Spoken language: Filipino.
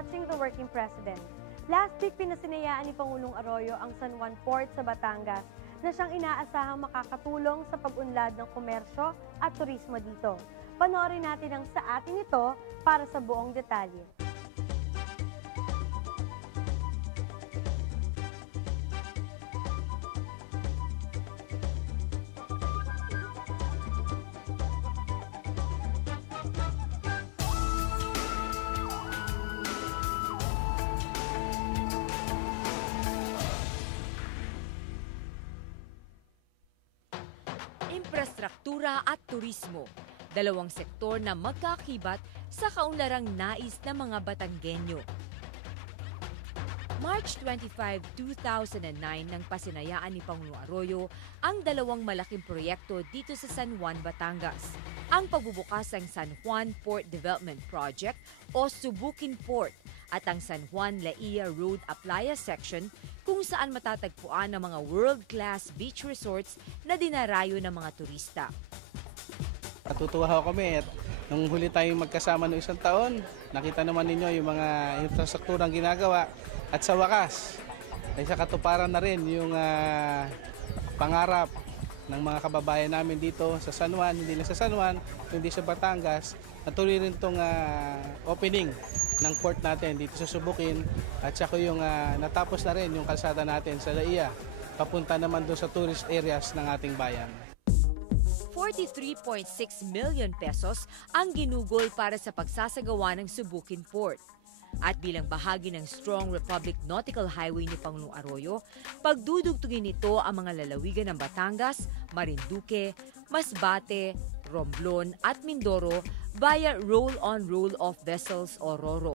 watching The Working President. Last week, pinasinayaan ni Pangulong Arroyo ang San Juan Port sa Batangas na siyang inaasahang makakatulong sa pag-unlad ng komersyo at turismo dito. Panoorin natin ang sa atin ito para sa buong detalye. Infrastruktura at turismo, dalawang sektor na magkakibat sa kaunlarang nais ng mga Batanggenyo. March 25, 2009 nang pasinayaan ni Pangulong Arroyo ang dalawang malaking proyekto dito sa San Juan, Batangas. Ang pagbubukas ng San Juan Port Development Project o Subukin Port at ang San Juan-Laia Road Aplaya Section kung saan matatagpuan ang mga world-class beach resorts na dinarayo ng mga turista. Natutuwa ako kami at nung huli tayong magkasama noong isang taon, nakita naman ninyo yung mga infrastrukturang ginagawa at sa wakas ay sa katuparan na rin yung pangarap ng mga kababayan namin dito sa San Juan, hindi lang sa San Juan, hindi sa Batangas. Natuloy rin itong opening ng port natin dito sa Subukin at saka yung natapos na rin yung kalsada natin sa Laia papunta naman doon sa tourist areas ng ating bayan. 43.6 million pesos ang ginugol para sa pagsasagawa ng Subukin Port. At bilang bahagi ng Strong Republic Nautical Highway ni Pangulong Arroyo, pagdudugtugin nito ang mga lalawigan ng Batangas, Marinduque, Masbate, Romblon at Mindoro via roll-on roll-off vessels o RORO.